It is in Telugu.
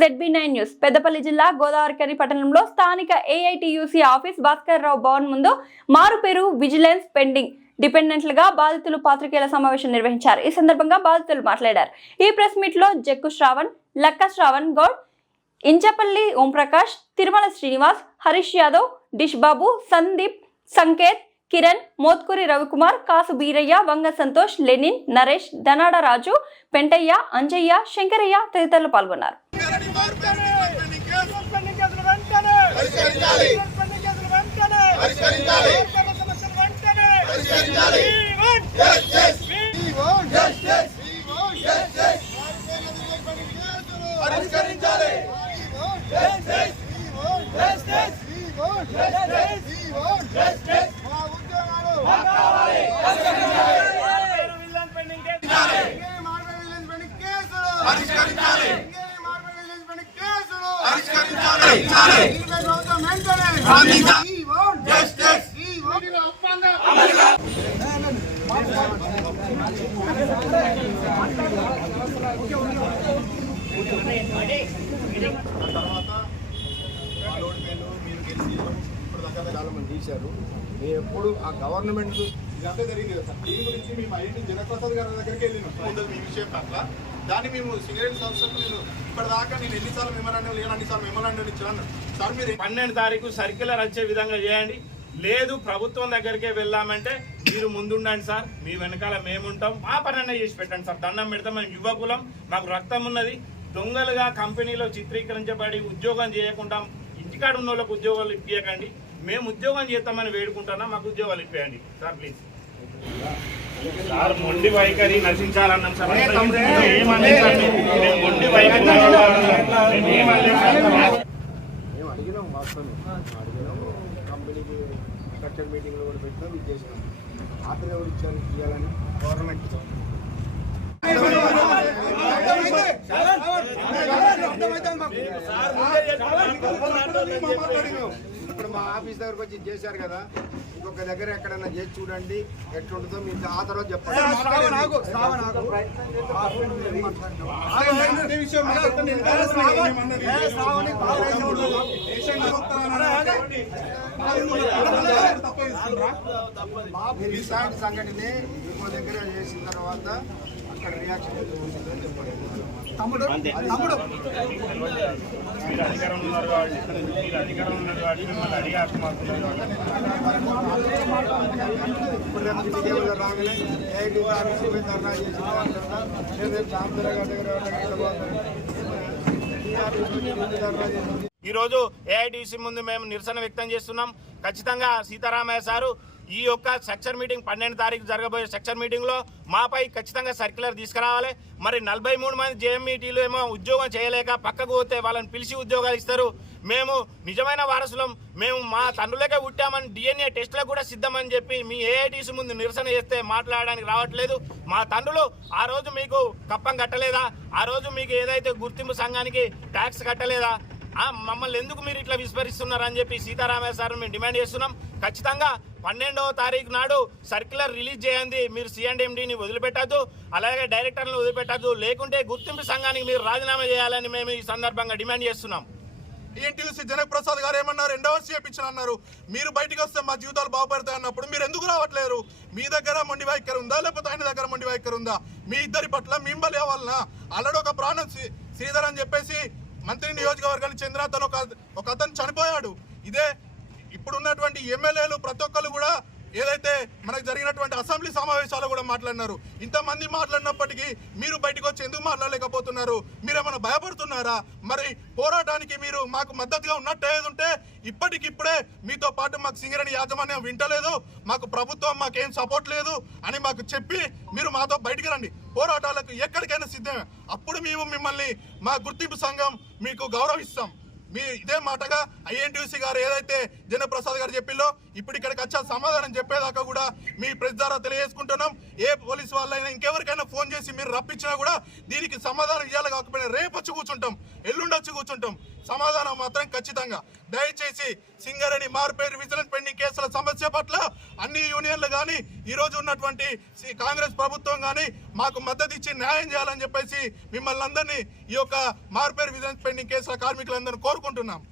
ZB9 news. పెద్దపల్లి జిల్లా గోదావరిఖని పట్టణంలో స్థానిక AITUC ఆఫీస్ భాస్కర్రావు భవన్ ముందు మారుపేరు విజిలెన్స్ పెండింగ్ డిపెండెంట్లుగా బాధితులు పాత్రికేయుల సమావేశం నిర్వహించారు. ఈ సందర్భంగా బాధితులు మాట్లాడారు. ఈ ప్రెస్ మీట్ లో జక్కు శ్రావణ్, లక్క శ్రావణ్ గౌడ్, ఇంచపల్లి ఓంప్రకాష్, తిరుమల శ్రీనివాస్, హరీష్ యాదవ్, డిష్ బాబు, సందీప్, సంకేత్, కిరణ్, మోత్కూరి రవికుమార్, కాసు బీరయ్య, వంగ సంతోష్, లెనిన్, నరేష్, ధనాడ రాజు, పెంటయ్య, అంజయ్య, శంకరయ్య తదితరులు పాల్గొన్నారు. చాలా మంది తీశారు. మేము ఎప్పుడు ఆ గవర్నమెంట్ ఇదంతా జరిగింది కదా సార్. దీని గురించి మేము ఐఐటి జనప్రసాద్ గారి దగ్గరికి వెళ్ళినాం మీ విషయం పట్ల. దాన్ని మేము సింగరేణి సంస్థకు నేను ఇప్పటిదాకా నేను ఎన్నిసార్లు మెమరాండం లేను, అన్నిసార్లు మెమరాండం ఇచ్చాను సార్. మీరు 12 తారీఖు సర్క్యులర్ వచ్చే విధంగా చేయండి. లేదు ప్రభుత్వం దగ్గరికే వెళ్ళామంటే మీరు ముందుండండి సార్, మీ వెనకాల మేముంటాం, మా పనన్నా చేసి పెట్టండి సార్. దండం పెడతాం. మేము యువకులం, మాకు రక్తం ఉన్నది. దొంగలుగా కంపెనీలో చిత్రీకరించబడి ఉద్యోగం చేయకుండా ఇంటికాడ ఉన్న వాళ్ళకి ఉద్యోగాలు ఇప్పించకండి. మేము ఉద్యోగం చేస్తామని వేడుకుంటున్నాం, మాకు ఉద్యోగాలు ఇప్పియండి సార్ ప్లీజ్. సార్ మొండి వైఖరి నశించాలన్నాం సార్. ఏమన్నా మొండి వైఖరి మేము అడిగినాం, వాస్తవం అడిగినాం. కంపెనీకి స్ట్రక్చర్ మీటింగ్లో కూడా పెట్టినాం, ఇది చేసినాం. ఆఫర్ ఎవరు ఇచ్చారు ఇవ్వాలని గవర్నమెంట్ ఇప్పుడు మా ఆఫీస్ దగ్గరకు వచ్చి చేశారు కదా, ఇంకొక దగ్గర ఎక్కడన్నా చేసి చూడండి ఎట్లుంటుందో మీకు ఆ తర్వాత చెప్పండి. మీరు ఇలాంటి సంఘటనే ఇంకో దగ్గర చేసిన తర్వాత అక్కడ రియాక్షన్ ఉంటుందని చెప్పండి. మీరు అధికారం ఉన్నారు కాబట్టి మిమ్మల్ని అడిగి ఇప్పుడు రాగానే ఏఐటీ ఆఫీస్ ధర్నా చేసిన ఈరోజు AITUC ముందు మేము నిరసన వ్యక్తం చేస్తున్నాం. ఖచ్చితంగా సీతారామయ్య సారు ఈ యొక్క సెక్షన్ మీటింగ్ 12 తారీఖు జరగబోయే సెక్షన్ మీటింగ్లో మాపై ఖచ్చితంగా సర్క్యులర్ తీసుకురావాలి. మరి 43 మంది JMETలు ఏమో ఉద్యోగం చేయలేక పక్కకు పోతే వాళ్ళని పిలిచి ఉద్యోగాలు ఇస్తారు. మేము నిజమైన వారసులం, మేము మా తండ్రులకే పుట్టామని DNA టెస్టులకు కూడా సిద్ధమని చెప్పి మీ AITUC ముందు నిరసన చేస్తే మాట్లాడడానికి రావట్లేదు. మా తండ్రులు ఆ రోజు మీకు కప్పం కట్టలేదా? ఆ రోజు మీకు ఏదైతే గుర్తింపు సంఘానికి ట్యాక్స్ కట్టలేదా? మమ్మల్ని ఎందుకు మీరు ఇట్లా విస్మరిస్తున్నారని చెప్పి సీతారామయ్య సార్ మేము డిమాండ్ చేస్తున్నాం. ఖచ్చితంగా 12వ తారీఖు నాడు సర్క్యులర్ రిలీజ్ చేయండి. మీరు C&MDని వదిలిపెట్టద్దు, అలాగే డైరెక్టర్లను వదిలిపెట్టద్దు, లేకుంటే గుర్తింపు సంఘానికి మీరు రాజీనామా చేయాలని మేము ఈ సందర్భంగా డిమాండ్ చేస్తున్నాం. AITUC జనప్రసాద్ గారు ఏమన్నారు, ఎండోర్స్ చేయించారు అన్నారు. మీరు బయటకు వస్తే మా జీవితాలు బాగుపడతాయి అన్నప్పుడు మీరు ఎందుకు రావట్లేరు? మీ దగ్గర మొండి వైఖరి ఉందా, లేకపోతే ఆయన దగ్గర మొండి వైఖరి ఉందా? మీ ఇద్దరి పట్ల మింబలి అవ్వాలన్నా? ఆల్రెడీ ఒక ప్రాణం శ్రీధర్ అని చెప్పేసి మంత్రి నియోజకవర్గానికి చెందిన అతను ఒక అతను చనిపోయాడు. ఇదే ఇప్పుడున్నటువంటి ఎమ్మెల్యేలు ప్రతి ఒక్కరు కూడా ఏదైతే మనకు జరిగినటువంటి అసెంబ్లీ సమావేశాలు కూడా మాట్లాడినారు. ఇంతమంది మాట్లాడినప్పటికీ మీరు బయటకు వచ్చి ఎందుకు మాట్లాడలేకపోతున్నారు? మీరేమైనా భయపడుతున్నారా? మరి పోరాటానికి మీరు మాకు మద్దతుగా ఉన్నట్టు ఏది ఉంటే ఇప్పటికిప్పుడే మీతో పాటు మాకు సింగరేణి యాజమాన్యం వింటలేదు, మాకు ప్రభుత్వం మాకేం సపోర్ట్ లేదు అని మాకు చెప్పి మీరు మాతో బయటికి రండి. పోరాటాలకు ఎక్కడికైనా సిద్ధమే. అప్పుడు మేము మిమ్మల్ని మా గుర్తింపు సంఘం మీకు గౌరవిస్తాం. మీ ఇదే మాటగా INTUC గారు ఏదైతే జనప్రసాద్ గారు చెప్పిల్లో ఇప్పుడు ఇక్కడికి వచ్చా సమాధానం చెప్పేదాకా కూడా మీ ప్రెస్ ద్వారా తెలియజేసుకుంటున్నాం. ఏ పోలీసు వాళ్ళైనా ఇంకెవరికైనా ఫోన్ చేసి మీరు రప్పించినా కూడా దీనికి సమాధానం ఇవ్వాలి. కాకపోయినా రేపు వచ్చి కూర్చుంటాం, ఎల్లుండి వచ్చి కూర్చుంటాం. సమాధానం మాత్రం ఖచ్చితంగా దయచేసి సింగరేణి మారుపేరు విజిలెన్స్ పెండింగ్ కేసుల సమస్య పట్ల అన్ని యూనియన్లు కానీ ఈరోజు ఉన్నటువంటి కాంగ్రెస్ ప్రభుత్వం కానీ మాకు మద్దతు ఇచ్చి న్యాయం చేయాలని చెప్పేసి మిమ్మల్ని అందరినీ ఈ యొక్క మారుపేరు విజిలెన్స్ పెండింగ్ కేసుల కార్మికులందరినీ కోరుకుంటున్నాం.